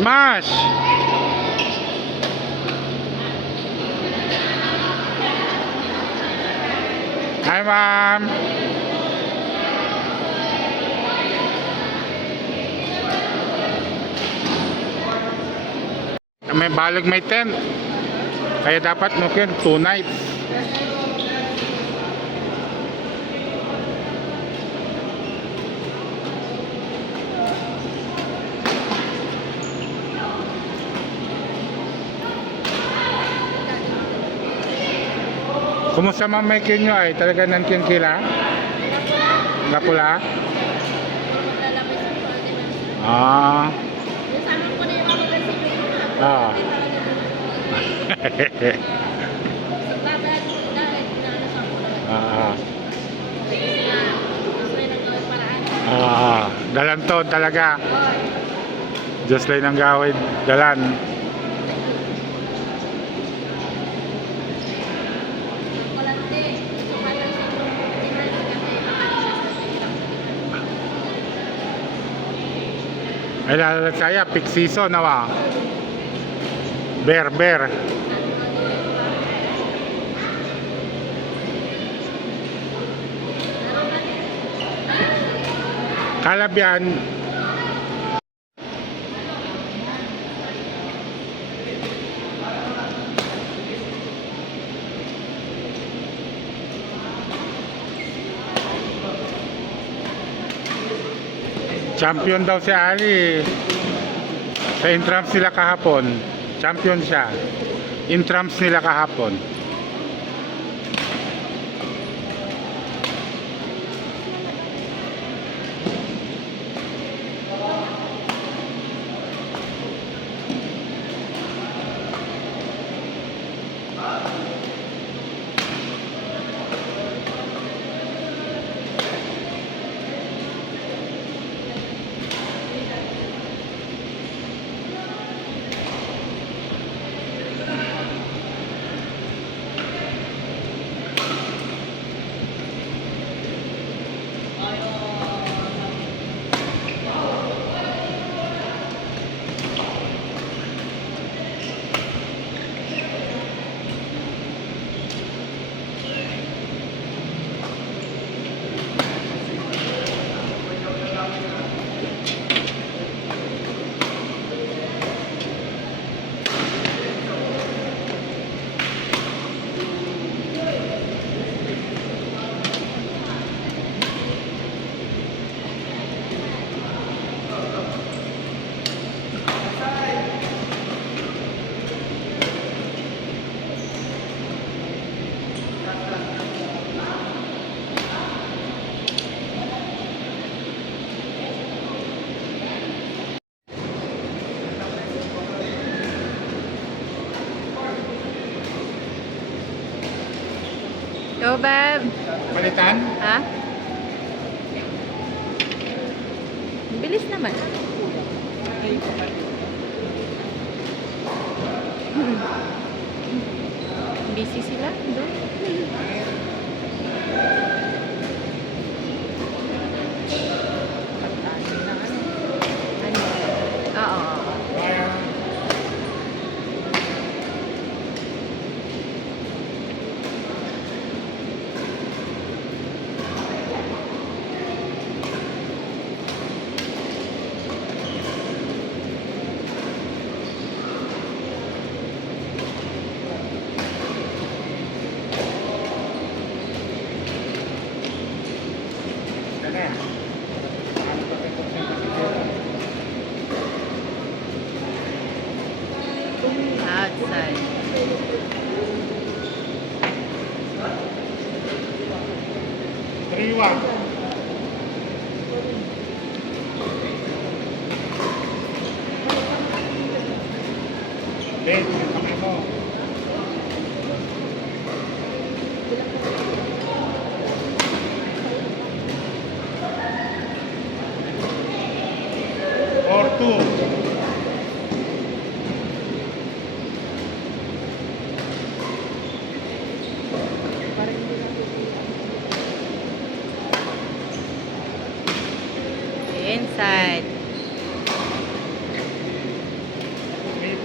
Mas! Hi, ma'am! May balag, may tent. Kaya dapat mo 2 nights. Kumusta ma'am may kinyo ay? Talaga nankin kila? Napula? Ah. Ah. Dalan to talaga. Diyos lang ang gawin. Dalan. Ay lalat kaya peak season nawa. Bear. Kalabyan. Champion daw si Ali. Sa intrams nila kahapon. Champion siya. Intrams nila kahapon. Go, Beb. Palitan? Ha? Bilis naman. Busy sila doon. Oo. Outside. Riwa. Ben, kamay mo. Or 2. Inside.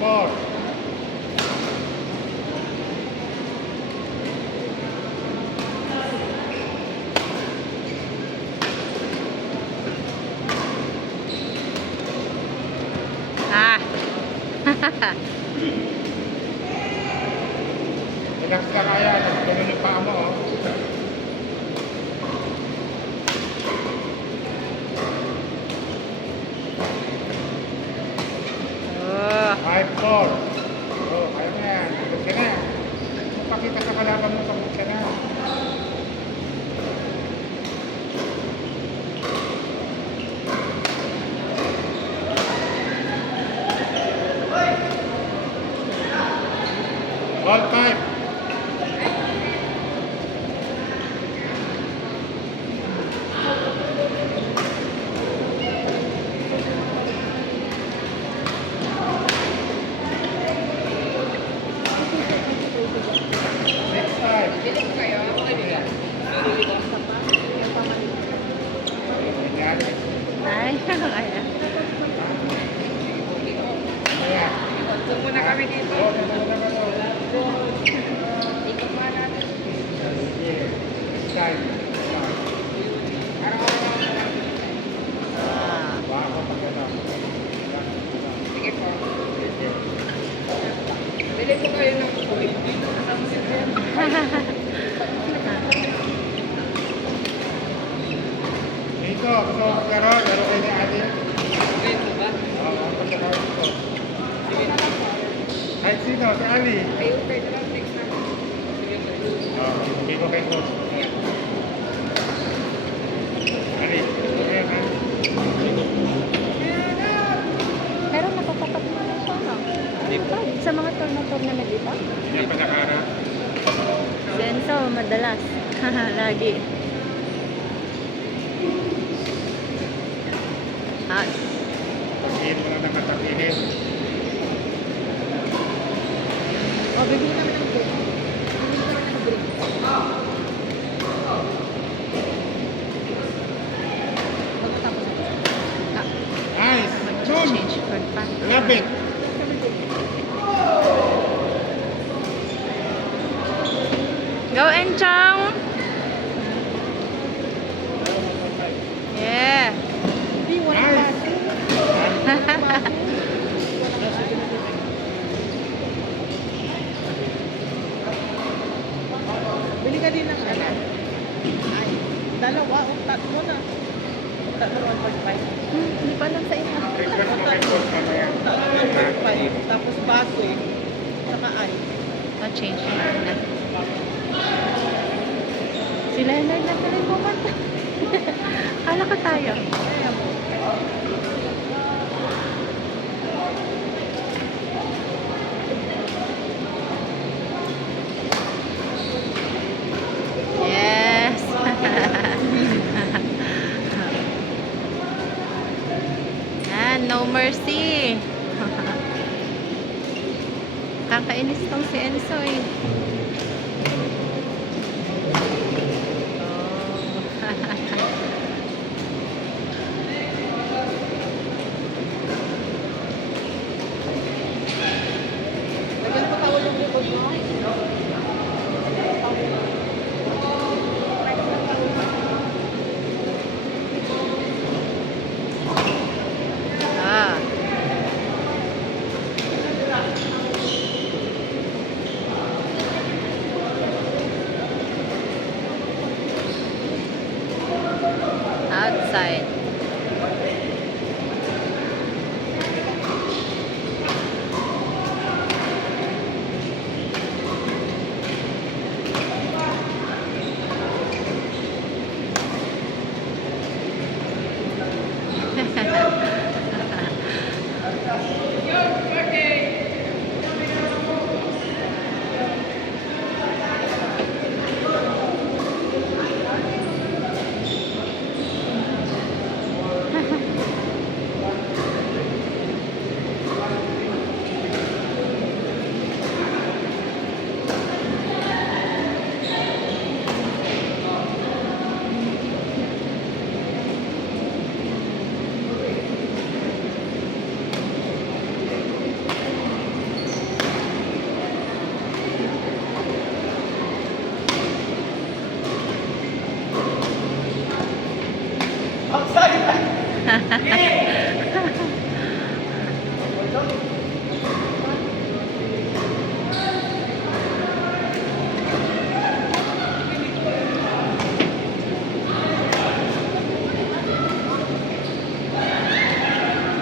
4. Ah. Relax ka kaya. Ganun yung paa mo, oh. Oh. 5-4. Oh, kaya na yan. Pagod ka na. Pakita sa kalaban mo, pagod ka na. Ball 5. Six, 5. Ganyan. Ay, kaya. Ayan. Huwag muna kami dito. Oh, ganun na ba to? Ikot muna natin. Sige. Next time. Araw-araw na lang. Ah. Baka pag gano'n. Sige po. Sige. Bili po kayo ng tubig. Dito, gusto ko maglaro. Laro kayo ni Ate. Ngayon po ba? Oo, pagkakaroon ko. Sige na lang po. Kahit sino, si Ali. Ay, okay na lang. Next na. Sige po. Oo, hindi ko kayo coach. Ali. Ayan, ha? Pero nakatapat mo na siya, no? Sa mga torna-torna na dito? Hindi pa nakaharap. Senso, madalas. Lagi. Hot. Pagkihin mo lang ng matapihin. O, bibili kami ng drink. Bibili kami ng drink. Pagkatapos. Ah, Nice! Chun! mag-change card pa. Love it! Go, Enchong! Yeah. Hindi, walang Nice! baso. Bili ka din ng ano? Ay, dalawa o tatlo na. Tatlo 1.5. Hindi pa lang sa inyo. Request mo kay coach mamaya. Tatlo 1.5. Tapos baso. Saka ay. Pa-change card na. Si Leonard na pala yung kumanta. Kala ko tayo. Kaya mo. Yes! No mercy! Kakainis tong si Enzo eh. Lagyan mo tawal yung likod mo. Ah.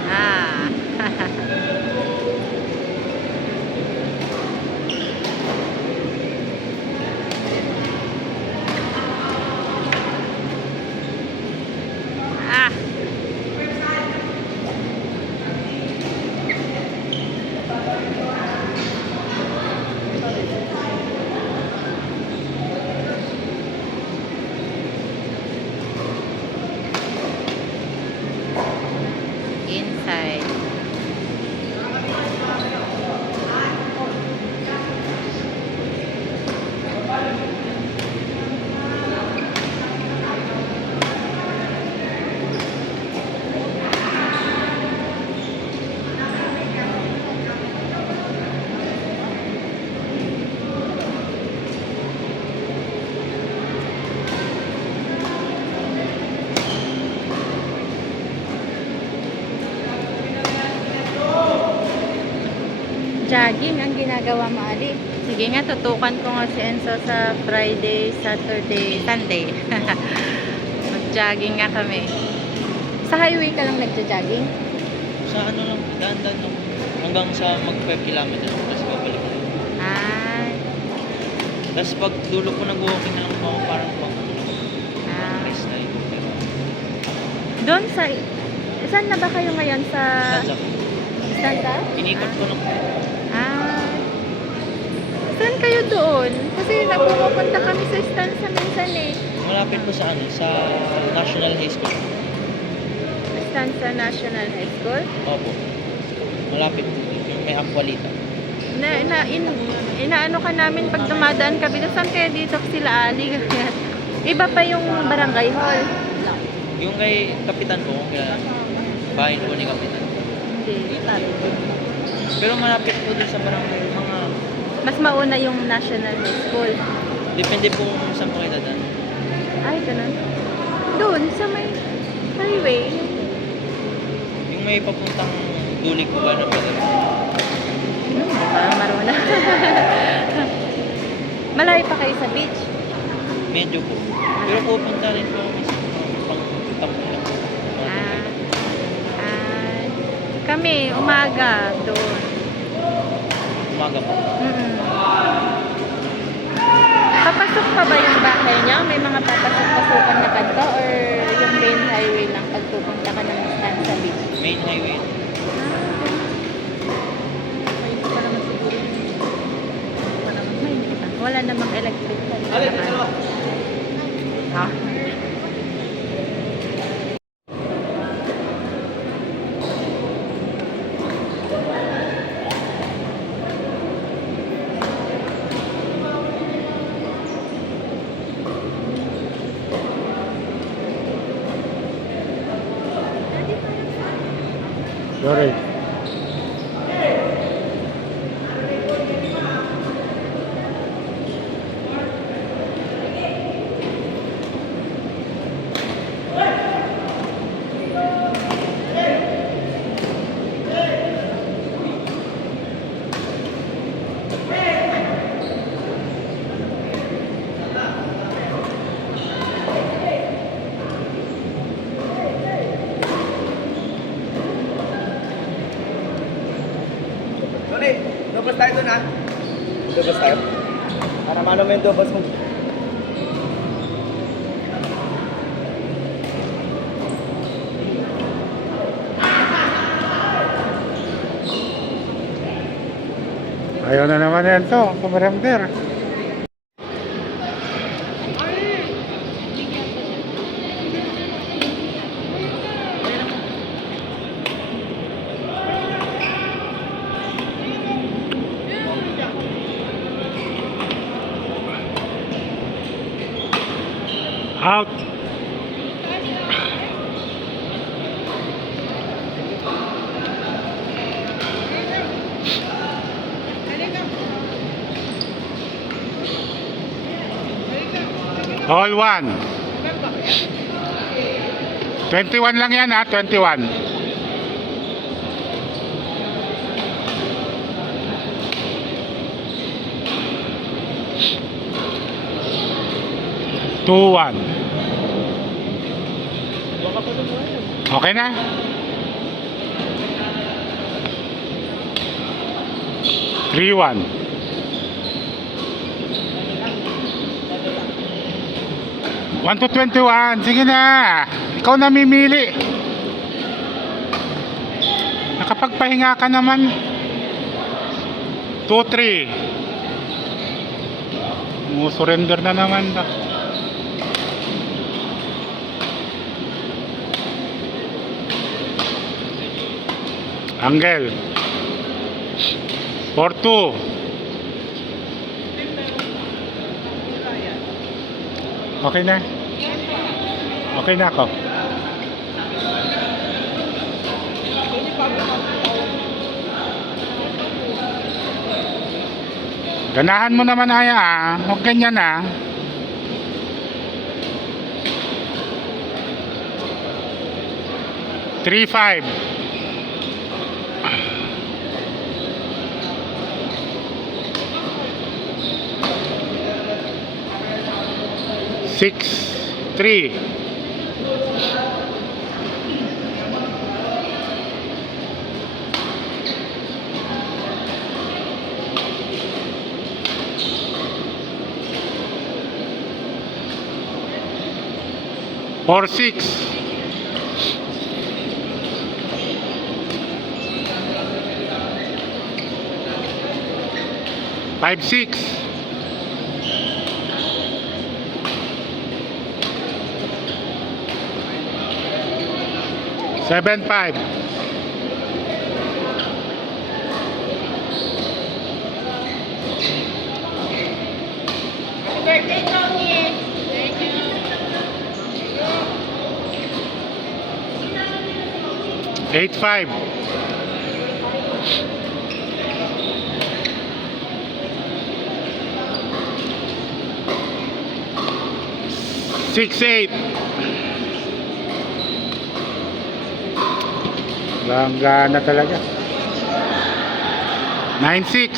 Ah. Ah. Inside. Jogging ang ginagawa mo, Ali. Sige nga, tutukan ko nga si Enzo sa Friday, Saturday, Sunday. Mag-jogging nga kami. Sa highway ka lang nagja-jogging? Sa ano lang, daan-daan lang. Hanggang sa mag 5 kilometers, tapos babalik na. Ah, Tapos pag dulo ko nag-walking na lang ako, parang pang ah. rest na yun. Doon sa... Saan na ba kayo ngayon? Sa... Stanza. Stanza? Inikot ko lang. Ah. Saan kayo doon? Kasi nagpupunta kami sa Stanza minsan eh. Malapit po sa ano, sa National High School. Stanza National High School. Opo. Malapit po. Yung may aqualita. Inaano ka namin pag dumadaan kami. Saan kaya dito sila Ali? Iba pa yung barangay hall. Yung kay Kapitan po, kaya bahay po ni Kapitan. Hindi. Pero malapit po dun sa parang mga... Mas mauna yung National High School. Depende po kung saan po kayo dadaan. Ay, ganun. Doon, sa may highway. Yung may papuntang dulig po ba na pala? Parang maruna. Malayo pa kayo sa beach. Medyo po. Pero pupunta rin po kami sa pang-tampo lang. Ah, kami, umaga doon. Umaga po. Papasok pa ba yung bahay niya? May mga papasok-pasukan na kanto or yung main highway lang pag pupunta ka ng Stanza Beach? Main highway. Wala namang electric. Ah. Sorry. Tony, dobas tayo dun ha? Dobas tayo? Para mano mo yung dobas mo. Ayaw na naman yan to, kumaremder. Out. All one. 21 lang yan ha, 21. Two, one. Okay na? Three, one. One to 21. Sige na. Ikaw na mimili. Nakapagpahinga ka naman. 2-3. Surrender na naman ba? Angle. 4-2. Okay na. Okay na ako. Ganahan mo naman Aya ah. Huwag ganyan ah. Three, five. Six, three. Four, six. Five, six. Seven, five. Birthday, Tony. Thank you. 8-5. Six, eight. Langgana talaga. 9-6.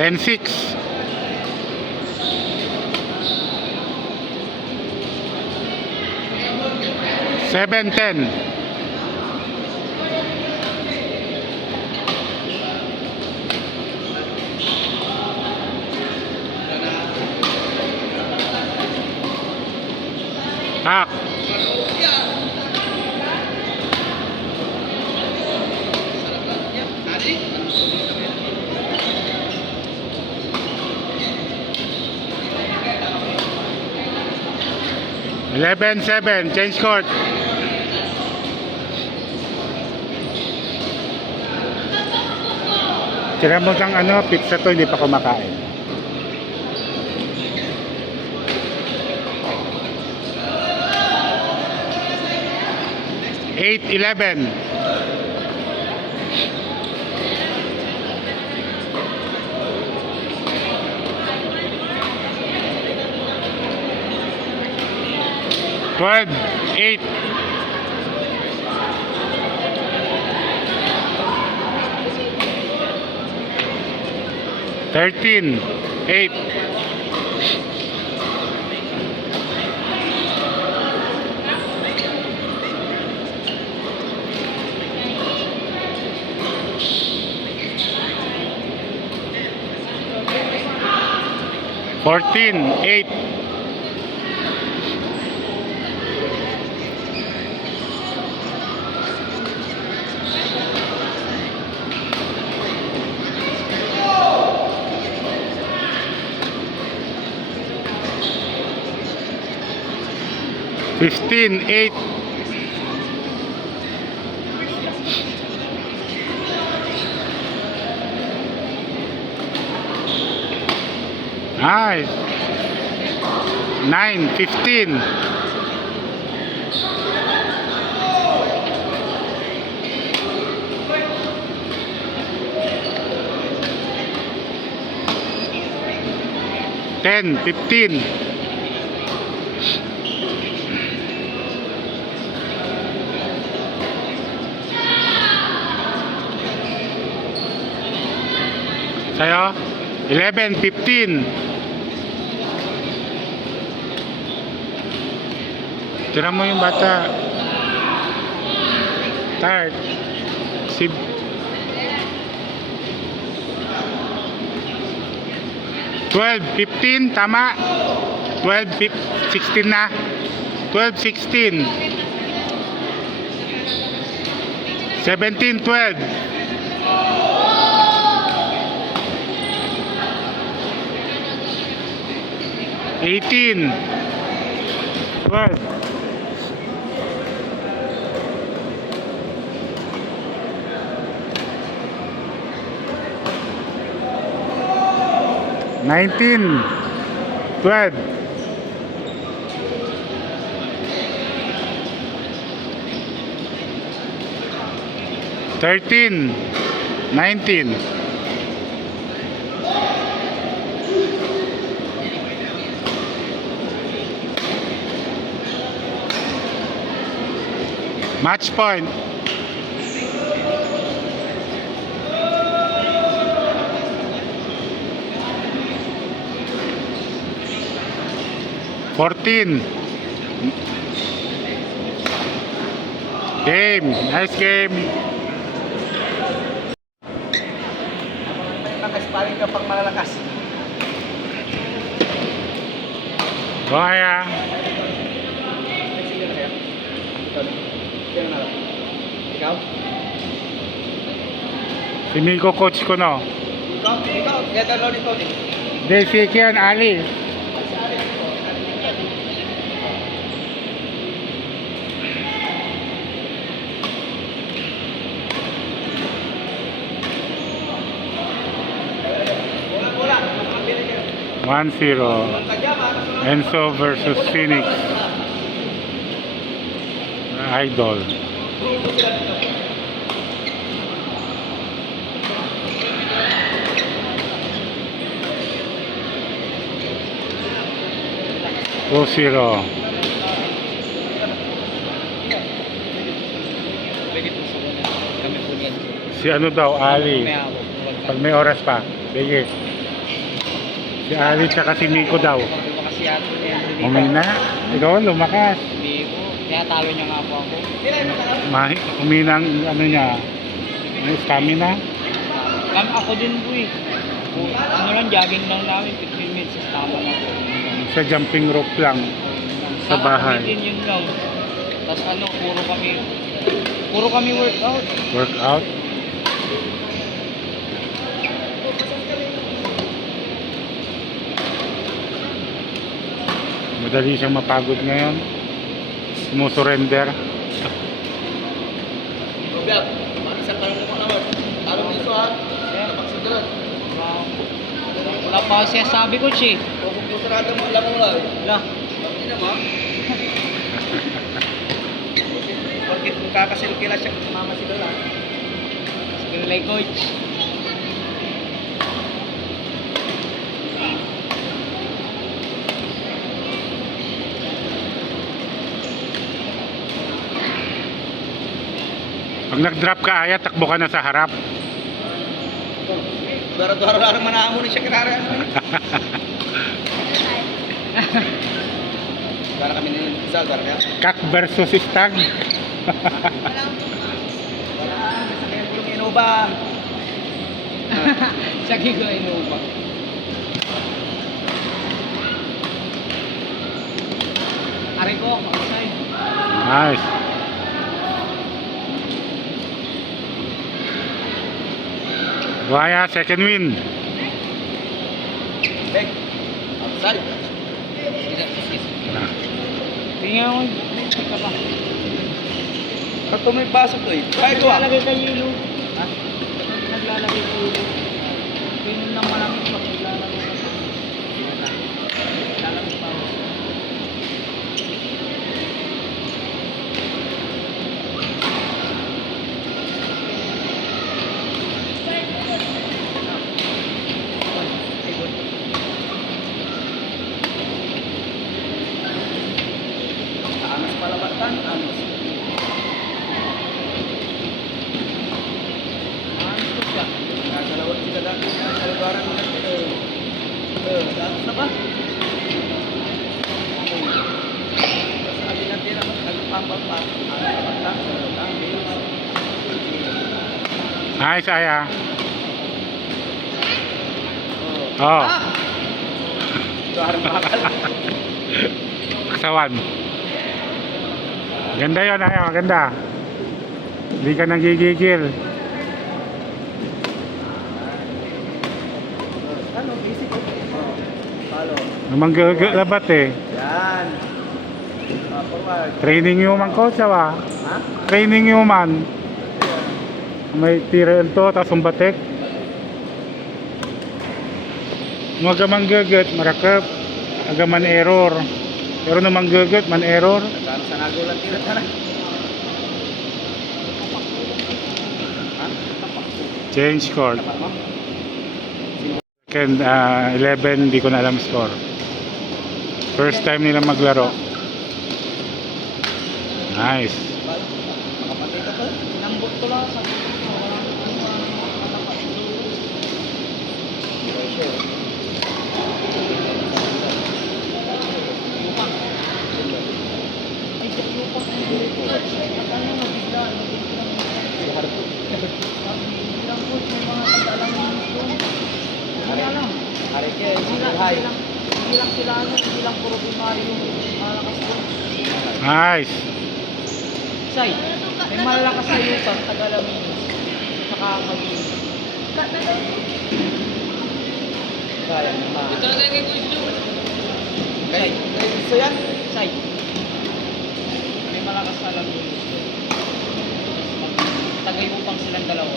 10-6. 7-10. 11-7. Change court. Tira mo kang pizza to, hindi pa kumakain. 8-11. 12-8. 13-8. 14-8. 15-8. 9-15. 14-8. 10, 15. Sa'yo? 11, 15. Tira mo yung bata. Start. Si 12, 15, tama? 12, 16 na. 12, 16. 17, 12. 18, 12. 19, 12. 13, 19. Match point. 14. Game. Nice game. Nakasparing ka pang malalakas. Kaya. Ikaw? Si Miko coach ko no. Ikaw. Kaya talo ni Tony. Desi Kian Ali. Bola. 1-0. Enzo versus Phoenix. Idol. Two zero. Pwede po sa kami po niyan. Si ano daw, Ali. May hawak. Pag may oras pa. Sige. Si Ali tsaka si Miko daw. Kasi ato niya. Umina. Ikaw lumakas. Hindi po. Kaya talo niya nga po ako. Umina ang ano niya. May stamina. Ako din po eh. Ano lang, jogging lang namin. 15 minutes tama na po. Sa jumping rope lang. Sa bahay. Yun lang. Tapos ano, puro kami workout. Workout. Madali siyang mapagod ngayon. Sumusurrender. Robiak. Isang tanong mo naman. Talo mo ito ha. Napagsagalad. Wala pa siya sabi ko siya. Kung sarado mo, alam mo lang. Wala. Bakit naman? Bakit kung kakasilkila siya kung mama sila lang? Sige like coach. Pag nag-drop ka, Aya, takbo ka na sa harap. Dara-dara lang manamo ni siya kinara. Dara kami ni isa, dara kaya. Kak versus Stag. Inuba. Sige ko inuupa. Ari ko, outside. Nice. Buhaya, second win. Bek. Outside. Tingnan ko, ka ba? Kato may pasok to eh. Kaya ko ah. Naglalagay kayo ilo. Ha? Naglalagay kayo ilo. Tingnan lang malamig pa. Naglalagay ka pa. Naglalagay pa. Yan, anos. Anos ko siya. Nagdalawa sila dati sa lugaran nila. Datos na ba? Sabi natin naman, nagpapalpak. Nice, Aya. Oh, Lugaran bakal. kasawan. Ganda yun, Aya. Maganda. Hindi ka nanggigigil. Ano, basic ko? Follow. Namanggagat eh. Yan. Forward. Training human coach, ah. Ha? Training human. May tira ito, tapos umbatek. Magaman gagat, marakap. Agaman error. Pero namang gagat, man error. Nagkano sa nagulat tira na. Ha? Change score. Tapak mo? Second, 11, di ko na alam score. First time nila maglaro. Nice. Makapatay ka pa? Nambot ko lang sa hindi lang sila ano, hindi lang puro primaryo yung malakas doon. Nice. Say, may malalakas na yuta, Tagalaminos. Saka Maging. Sayang naman. Ito na tayo kay Kuya Stu. Kay gusto yan? Say, may malakas na Laminos doon. Tagayupang silang dalawa.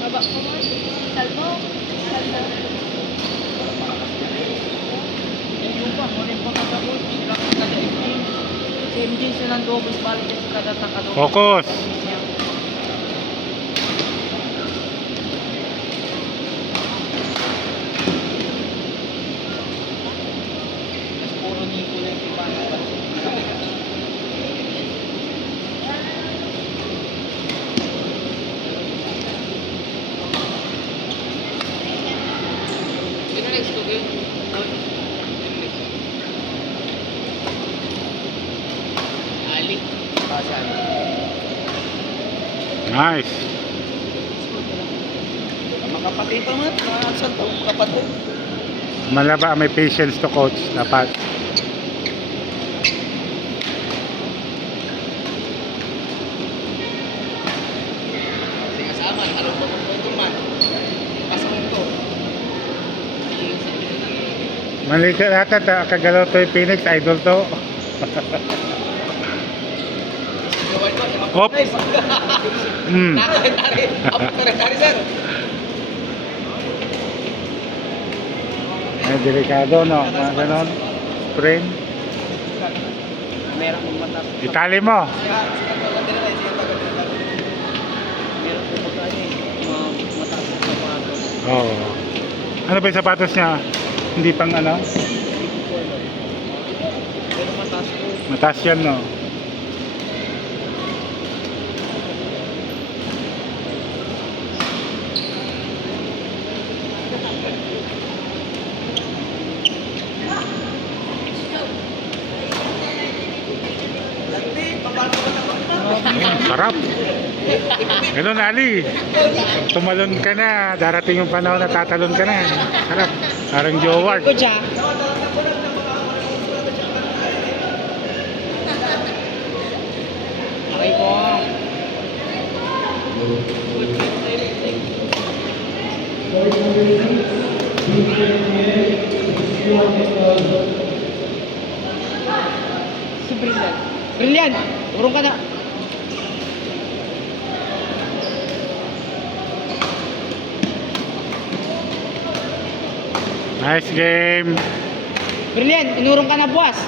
Baba ko mo. Salmo. Salmo. Yung pa, muling pa katapos, sila ang taga-MJ. Si MJ silang doubles balik kasi taga-taka-doubles. Focus. Mas puro Nico lang yung paano. Sino next to yun? Ali. Pasyan. Nice. Makapatay pa man. Saan pa makapatay? Malaba, may patience to coach. Dapat. Sige sama. Halong pa po man. Pasok to. Mali ka lahat. Kagalaw to yung Phoenix. Idol to. Hop. Nakakitari. Apa tari sir? Ay, delikado, no? Mga ganon. Sprain. Meron mong mataas. Itali mo. Meron po magkano mataas na sapatos. Oo. Ano ba yung sapatos niya? Hindi pang ano? Pero mataas po. Mataas yan, no? Sarap. Ganun, Ali. Tumalon ka na. Darating yung panahon na tatalon ka na. Sarap. Parang Joward. Ko siya. Okay po. Si Brilliant. Brilliant! Urong ka na. Nice game. Brilliant! Inurong ka na, buwas.